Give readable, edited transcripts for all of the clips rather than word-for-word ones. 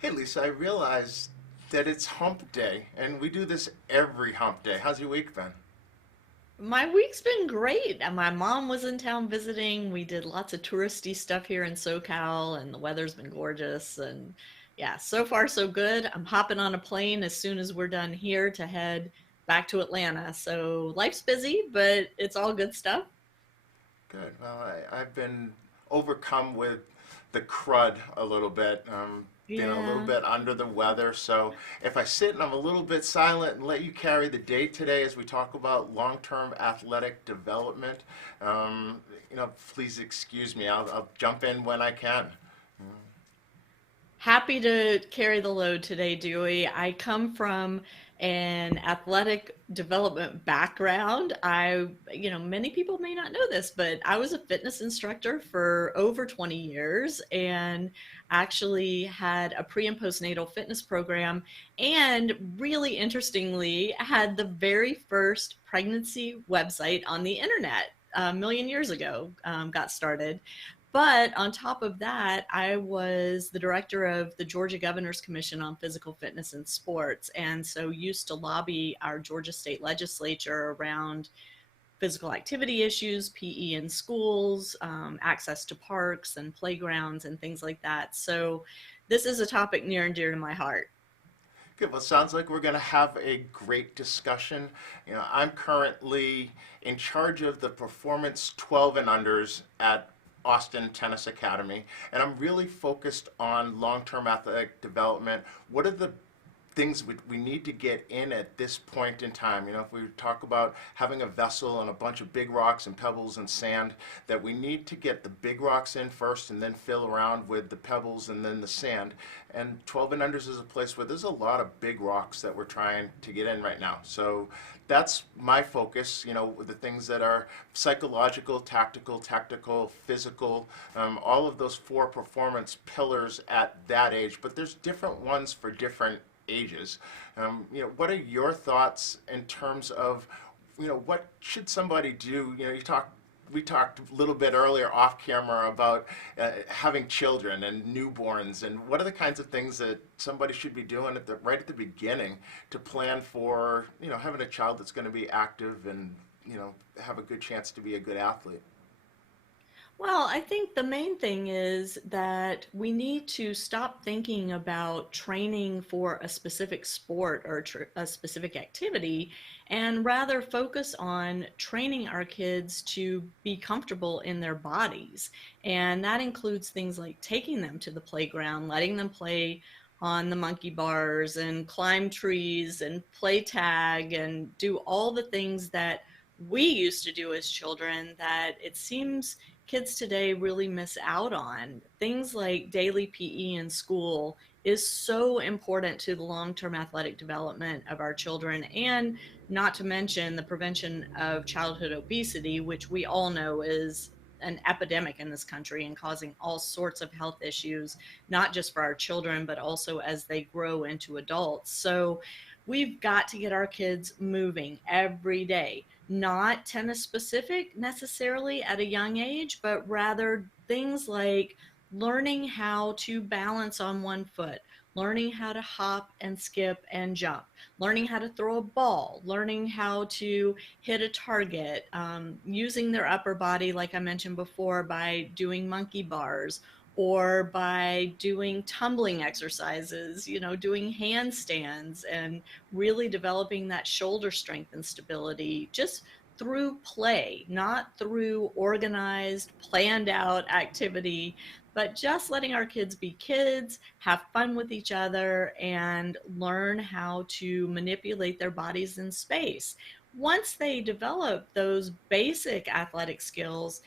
Hey Lisa, I realized that it's hump day, and we do this every hump day. How's your week been? My week's been great. My mom was in town visiting. We did lots of touristy stuff here in SoCal, and the weather's been gorgeous. And yeah, so far so good. I'm hopping on a plane as soon as we're done here to head back to Atlanta. So life's busy, but it's all good stuff. Good. Well, I've been overcome with the crud a little bit, being a little Yeah. bit under the weather. So if I sit and I'm a little bit silent and let you carry the day today as we talk about long-term athletic development, um, please excuse me. I'll jump in when I can. Happy to carry the load today, Dewey. I come from an athletic development background. Many people may not know this, but I was a fitness instructor for over 20 years and actually had a pre and postnatal fitness program. And really interestingly, had the very first pregnancy website on the internet a million years ago, got started. But on top of that, I was the director of the Georgia Governor's Commission on Physical Fitness and Sports, and so used to lobby our Georgia state legislature around physical activity issues, PE in schools, access to parks and playgrounds, and things like that. So this is a topic near and dear to my heart. Good. Well, it sounds like we're going to have a great discussion. I'm currently in charge of the performance 12 and unders at Austin Tennis Academy, and I'm really focused on long-term athletic development. What are the things we need to get in at this point in time? If we talk about having a vessel and a bunch of big rocks and pebbles and sand, that we need to get the big rocks in first and then fill around with the pebbles and then the sand. And 12 and unders is a place where there's a lot of big rocks that we're trying to get in right now. So that's my focus, the things that are psychological, tactical, technical, physical, all of those four performance pillars at that age. But there's different ones for different ages. What are your thoughts in terms of, what should somebody do? We talked a little bit earlier off camera about having children and newborns, and what are the kinds of things that somebody should be doing right at the beginning to plan for, having a child that's going to be active and, have a good chance to be a good athlete. Well, I think the main thing is that we need to stop thinking about training for a specific sport or a specific activity and rather focus on training our kids to be comfortable in their bodies. And that includes things like taking them to the playground, letting them play on the monkey bars and climb trees and play tag and do all the things that we used to do as children that it seems kids today really miss out on. Things like daily PE in school is so important to the long term athletic development of our children, and not to mention the prevention of childhood obesity, which we all know is an epidemic in this country and causing all sorts of health issues, not just for our children, but also as they grow into adults. So we've got to get our kids moving every day, not tennis specific necessarily at a young age, but rather things like learning how to balance on one foot, learning how to hop and skip and jump, learning how to throw a ball, learning how to hit a target, using their upper body, like I mentioned before, by doing monkey bars or by doing tumbling exercises, doing handstands and really developing that shoulder strength and stability just through play, not through organized, planned out activity, but just letting our kids be kids, have fun with each other, and learn how to manipulate their bodies in space. Once they develop those basic athletic skills,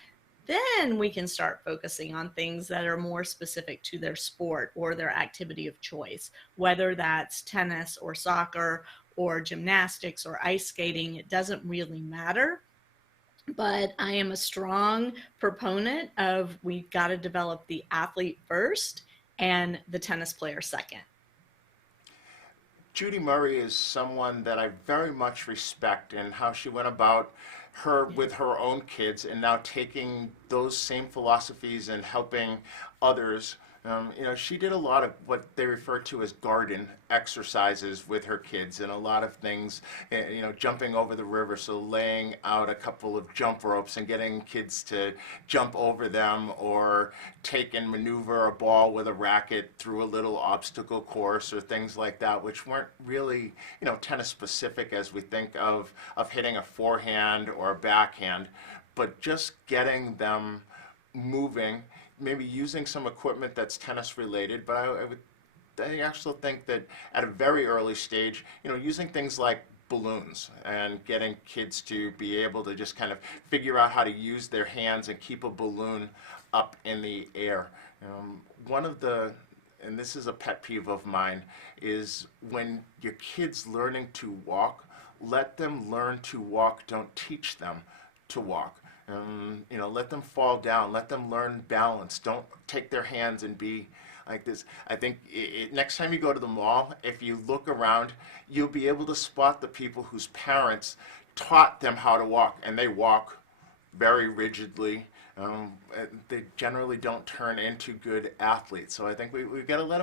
then we can start focusing on things that are more specific to their sport or their activity of choice, whether that's tennis or soccer or gymnastics or ice skating. It doesn't really matter. But I am a strong proponent of we've got to develop the athlete first and the tennis player second. Judy Murray is someone that I very much respect in how she went about her Yeah. with her own kids and now taking those same philosophies and helping others She did a lot of what they refer to as garden exercises with her kids, and a lot of things, jumping over the river, so laying out a couple of jump ropes and getting kids to jump over them, or take and maneuver a ball with a racket through a little obstacle course, or things like that, which weren't really, tennis specific as we think of hitting a forehand or a backhand, but just getting them moving, maybe using some equipment that's tennis related. But I actually think that at a very early stage, using things like balloons and getting kids to be able to just kind of figure out how to use their hands and keep a balloon up in the air. One of the, and this is a pet peeve of mine, is when your kid's learning to walk, let them learn to walk, don't teach them to walk. Let them fall down, let them learn balance. Don't take their hands and be like this. I think next time you go to the mall, if you look around, you'll be able to spot the people whose parents taught them how to walk, and they walk very rigidly. They generally don't turn into good athletes. So I think we've got to let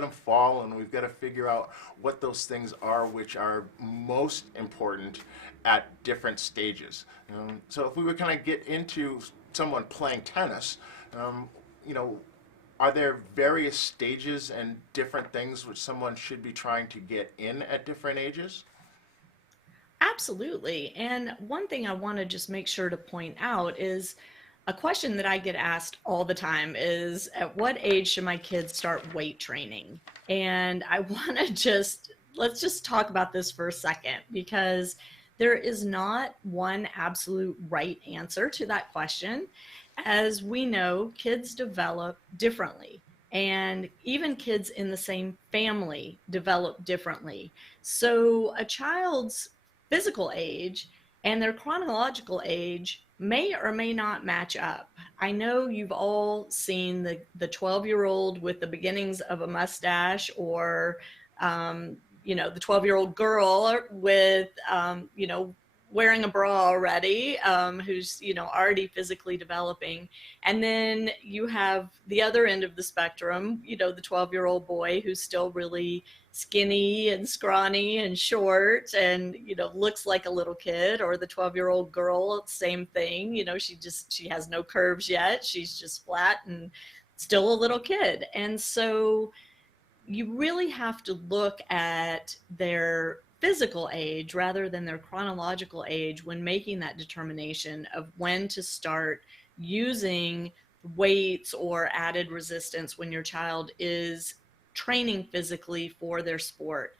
them fall, and we've got to figure out what those things are which are most important at different stages. So if we were kind of get into someone playing tennis, are there various stages and different things which someone should be trying to get in at different ages? Absolutely. And one thing I want to just make sure to point out is a question that I get asked all the time is, at what age should my kids start weight training? And I want to let's just talk about this for a second, because there is not one absolute right answer to that question. As we know, kids develop differently, and even kids in the same family develop differently. So a child's physical age and their chronological age may or may not match up. I know you've all seen the 12-year-old with the beginnings of a mustache, or the 12-year-old girl with wearing a bra already, who's already physically developing. And then you have the other end of the spectrum, the 12-year-old boy who's still really skinny and scrawny and short and looks like a little kid, or the 12-year-old girl, same thing. She has no curves yet, she's just flat and still a little kid. And so you really have to look at their physical age rather than their chronological age when making that determination of when to start using weights or added resistance when your child is training physically for their sport.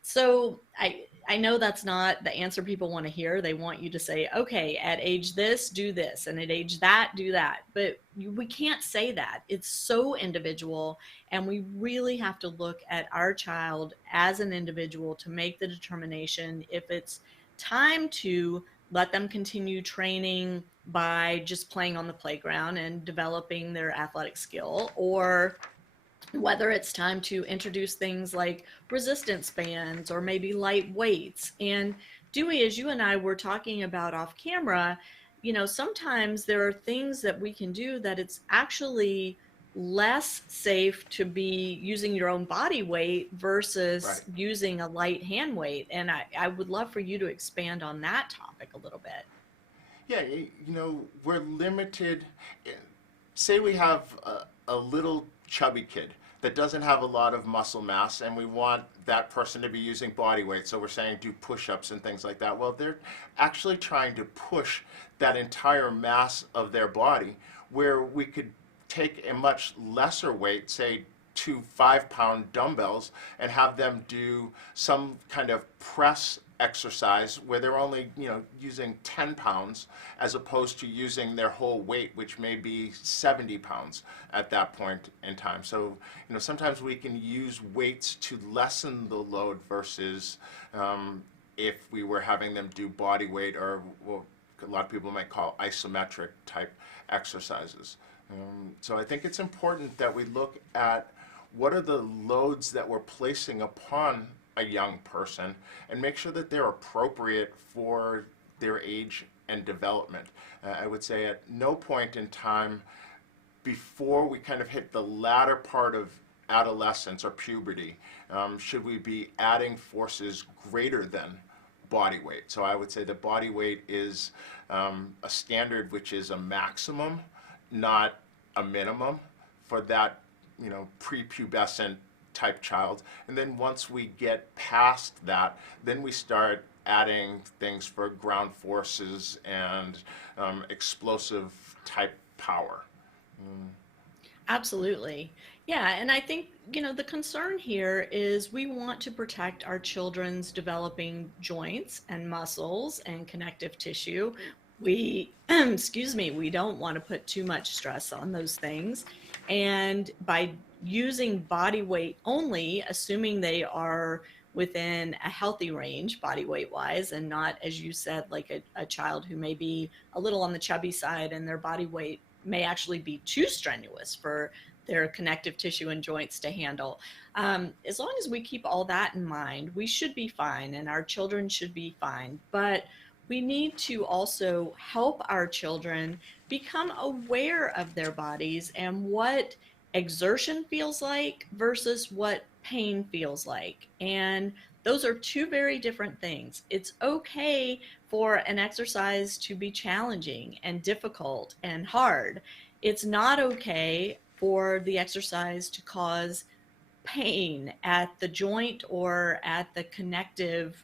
So I know that's not the answer people want to hear. They want you to say, okay, at age this, do this, and at age that, do that. But we can't say that. It's so individual, and we really have to look at our child as an individual to make the determination if it's time to let them continue training by just playing on the playground and developing their athletic skill, or whether it's time to introduce things like resistance bands or maybe light weights. And Dewey, as you and I were talking about off camera, sometimes there are things that we can do that it's actually less safe to be using your own body weight versus Right. using a light hand weight. And I would love for you to expand on that topic a little bit. Yeah, we're limited. Say we have a little chubby kid that doesn't have a lot of muscle mass, and we want that person to be using body weight. So we're saying do push-ups and things like that. Well, they're actually trying to push that entire mass of their body, where we could take a much lesser weight, say 2 5-pound dumbbells, and have them do some kind of press exercise where they're only using 10 pounds as opposed to using their whole weight, which may be 70 pounds at that point in time. So sometimes we can use weights to lessen the load versus if we were having them do body weight, or what a lot of people might call isometric type exercises. So I think it's important that we look at what are the loads that we're placing upon a young person, and make sure that they're appropriate for their age and development. I would say at no point in time before we kind of hit the latter part of adolescence or puberty, should we be adding forces greater than body weight? So I would say that body weight is a standard which is a maximum, not a minimum for that, prepubescent type child. And then once we get past that, then we start adding things for ground forces and explosive type power. Absolutely. Yeah, and I think, the concern here is we want to protect our children's developing joints and muscles and connective tissue. We, excuse me, we don't want to put too much stress on those things. And by using body weight only, assuming they are within a healthy range body weight wise, and not, as you said, like a child who may be a little on the chubby side and their body weight may actually be too strenuous for their connective tissue and joints to handle. As long as we keep all that in mind, we should be fine and our children should be fine. But we need to also help our children become aware of their bodies and what exertion feels like versus what pain feels like. And those are two very different things. It's okay for an exercise to be challenging and difficult and hard. It's not okay for the exercise to cause pain at the joint or at the connective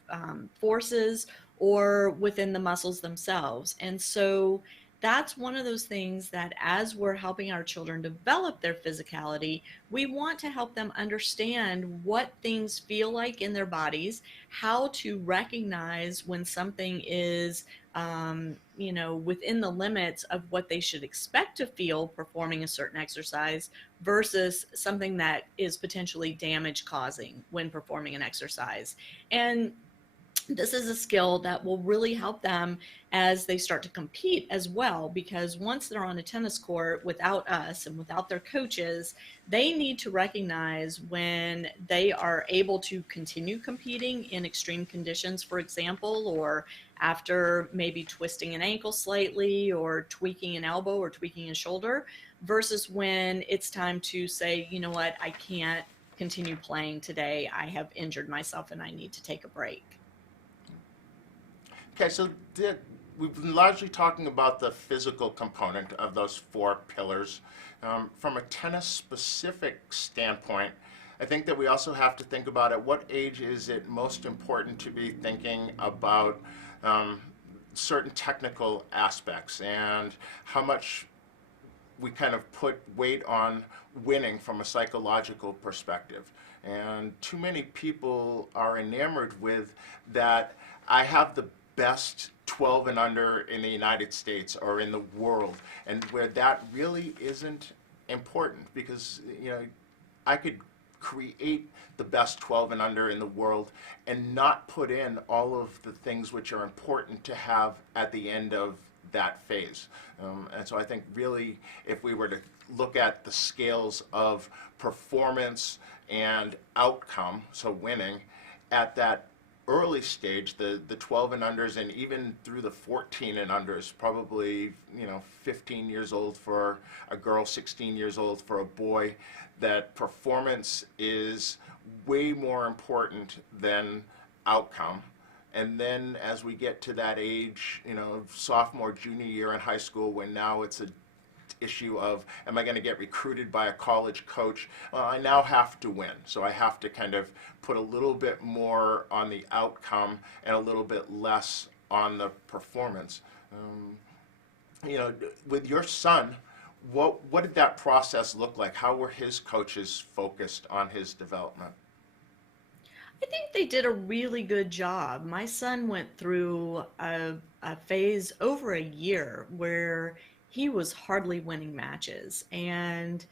forces or within the muscles themselves. And so that's one of those things that as we're helping our children develop their physicality, we want to help them understand what things feel like in their bodies, how to recognize when something is, within the limits of what they should expect to feel performing a certain exercise versus something that is potentially damage causing when performing an exercise. And this is a skill that will really help them as they start to compete as well, because once they're on a tennis court without us and without their coaches, they need to recognize when they are able to continue competing in extreme conditions, for example, or after maybe twisting an ankle slightly or tweaking an elbow or tweaking a shoulder, versus when it's time to say, you know what, I can't continue playing today. I have injured myself and I need to take a break. Okay, so we've been largely talking about the physical component of those four pillars. From a tennis-specific standpoint, I think that we also have to think about at what age is it most important to be thinking about certain technical aspects and how much we kind of put weight on winning from a psychological perspective. And too many people are enamored with that I have the best 12 and under in the United States or in the world, and where that really isn't important, because I could create the best 12 and under in the world and not put in all of the things which are important to have at the end of that phase. And so I think really if we were to look at the scales of performance and outcome, so winning, at that early stage, the 12 and unders, and even through the 14 and unders, probably 15 years old for a girl, 16 years old for a boy, that performance is way more important than outcome. And then as we get to that age, sophomore, junior year in high school, when now it's a issue of, am I going to get recruited by a college coach? Well, I now have to win. So I have to kind of put a little bit more on the outcome and a little bit less on the performance. With your son, what did that process look like? How were his coaches focused on his development? I think they did a really good job. My son went through a phase over a year where he was hardly winning matches. And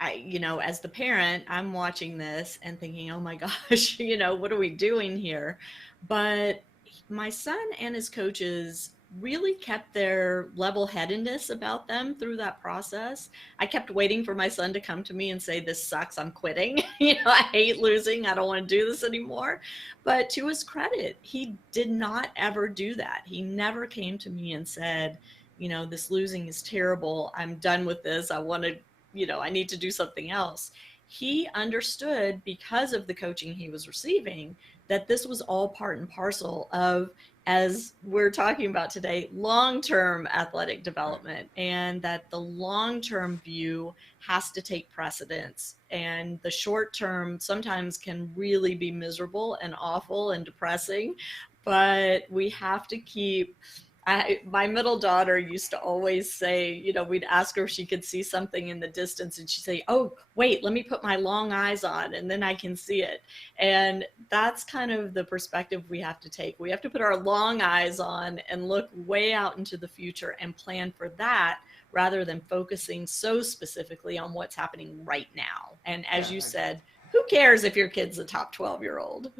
as the parent, I'm watching this and thinking, oh my gosh, what are we doing here? But my son and his coaches really kept their level-headedness about them through that process. I kept waiting for my son to come to me and say, this sucks, I'm quitting. I hate losing, I don't want to do this anymore. But to his credit, he did not ever do that. He never came to me and said, this losing is terrible, I'm done with this, I want to I need to do something else. He understood, because of the coaching he was receiving, that this was all part and parcel of, as we're talking about today, long-term athletic development, and that the long-term view has to take precedence. And the short term sometimes can really be miserable and awful and depressing, but we have to keep. My middle daughter used to always say, we'd ask her if she could see something in the distance, and she'd say, "Oh, wait, let me put my long eyes on, and then I can see it." And that's kind of the perspective we have to take. We have to put our long eyes on and look way out into the future and plan for that, rather than focusing so specifically on what's happening right now. And as you Yeah. said, who cares if your kid's a top 12-year-old?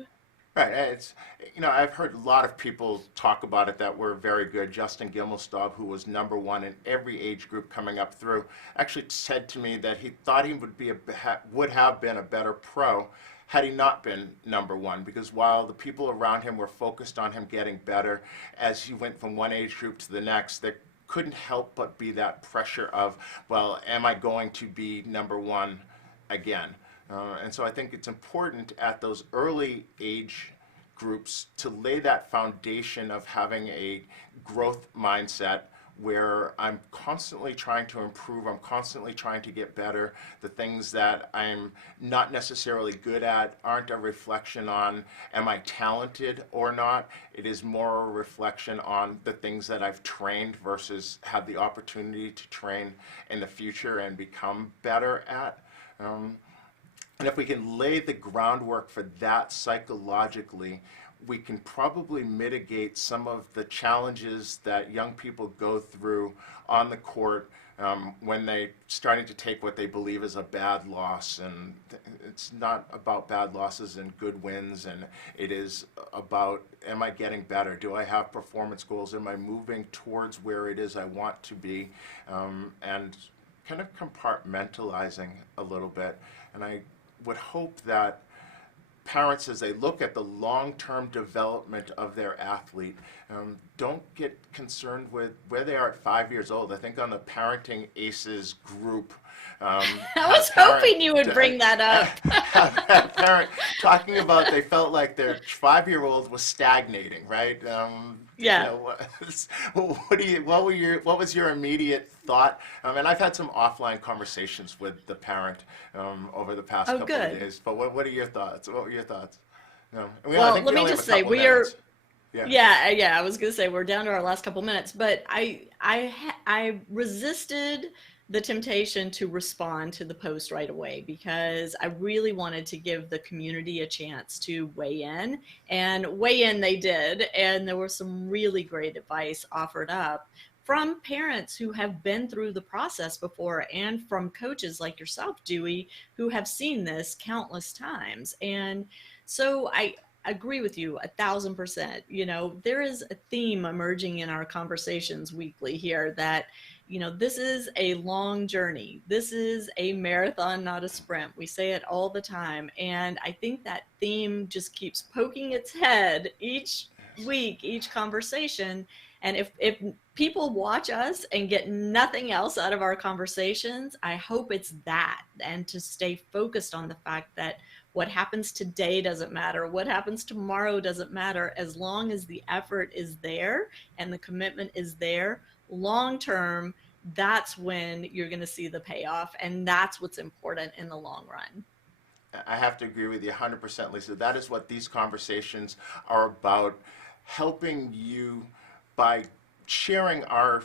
Right. I've heard a lot of people talk about it that were very good. Justin Gimelstob, who was #1 in every age group coming up through, actually said to me that he thought he would have been a better pro had he not been #1, because while the people around him were focused on him getting better as he went from one age group to the next, there couldn't help but be that pressure of, well, am I going to be #1 again? And so I think it's important at those early age groups to lay that foundation of having a growth mindset where I'm constantly trying to improve, I'm constantly trying to get better. The things that I'm not necessarily good at aren't a reflection on am I talented or not. It is more a reflection on the things that I've trained versus have the opportunity to train in the future and become better at. And if we can lay the groundwork for that psychologically, we can probably mitigate some of the challenges that young people go through on the court when they're starting to take what they believe is a bad loss. And it's not about bad losses and good wins, and it is about, am I getting better? Do I have performance goals? Am I moving towards where it is I want to be? And kind of compartmentalizing a little bit. And I would hope that parents, as they look at the long-term development of their athlete, don't get concerned with where they are at 5 years old. I think on the Parenting Aces group, I was hoping you would bring that up. a parent talking about they felt like their 5-year-old was stagnating, right? Yeah. What was your immediate thought? And I've had some offline conversations with the parent over the past Oh, couple of good. days. But what are your thoughts? What were your thoughts? I Well, think let we me only have just a say couple we are. minutes. Yeah. Yeah. I was gonna say we're down to our last couple minutes, but I resisted the temptation to respond to the post right away, because I really wanted to give the community a chance to weigh in, and weigh in they did, and there was some really great advice offered up from parents who have been through the process before, and from coaches like yourself, Dewey, who have seen this countless times. And so I agree with you 1,000%. There is a theme emerging in our conversations weekly here that, this is a long journey. This is a marathon, not a sprint. We say it all the time. And I think that theme just keeps poking its head each week, each conversation. And if people watch us and get nothing else out of our conversations, I hope it's that, and to stay focused on the fact that what happens today doesn't matter. What happens tomorrow doesn't matter, as long as the effort is there and the commitment is there. Long term, that's when you're going to see the payoff. And that's what's important in the long run. I have to agree with you 100%, Lisa. That is what these conversations are about, helping you by sharing our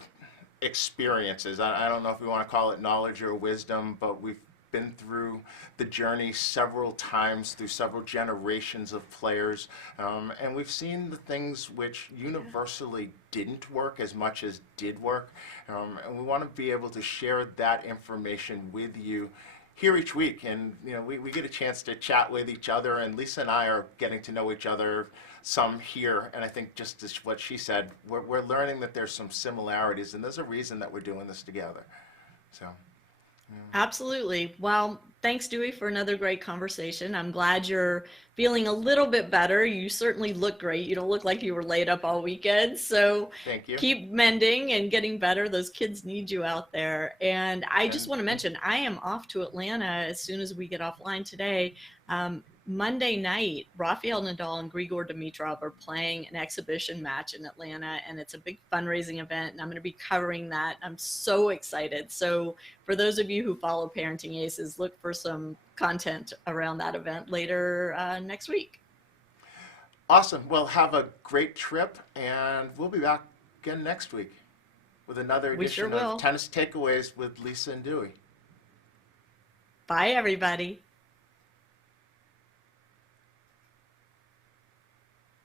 experiences. I don't know if we want to call it knowledge or wisdom, but we've been through the journey several times through several generations of players, and we've seen the things which universally didn't work as much as did work, and we want to be able to share that information with you here each week. And we get a chance to chat with each other, and Lisa and I are getting to know each other some here, and I think just as what she said, we're learning that there's some similarities, and there's a reason that we're doing this together. So Absolutely. Well, thanks, Dewey, for another great conversation. I'm glad you're feeling a little bit better. You certainly look great. You don't look like you were laid up all weekend. So Thank you. keep mending and getting better. Those kids need you out there. And I just And want to mention, I am off to Atlanta as soon as we get offline today. Monday night, Rafael Nadal and Grigor Dimitrov are playing an exhibition match in Atlanta, and it's a big fundraising event, and I'm going to be covering that. I'm so excited. So for those of you who follow Parenting Aces, look for some content around that event later next week. awesome. Well, have a great trip, and we'll be back again next week with another We sure edition of will. Tennis Takeaways with Lisa and Dewey. Bye, everybody.